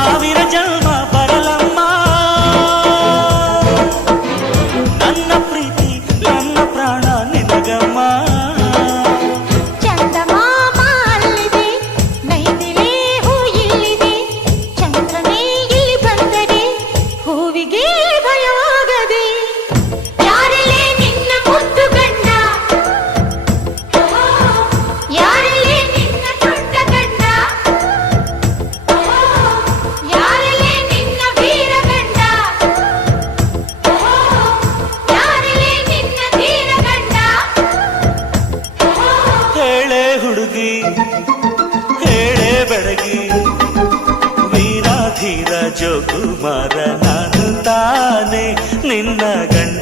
ಸಾವಿರ ಜನ್ಮ ಬರಲಮ್ಮ ನನ್ನ ಪ್ರೀತಿ ನನ್ನ ಪ್ರಾಣ ನಿನಗಮ್ಮ ಹುಡುಗಿ ಹೇಳೆ ಬೆಳಗಿ ವೀರಾಧೀರ ಜೋಕುಮಾರ ನಾನು ತಾನೆ ನಿನ್ನ ಗಂಡ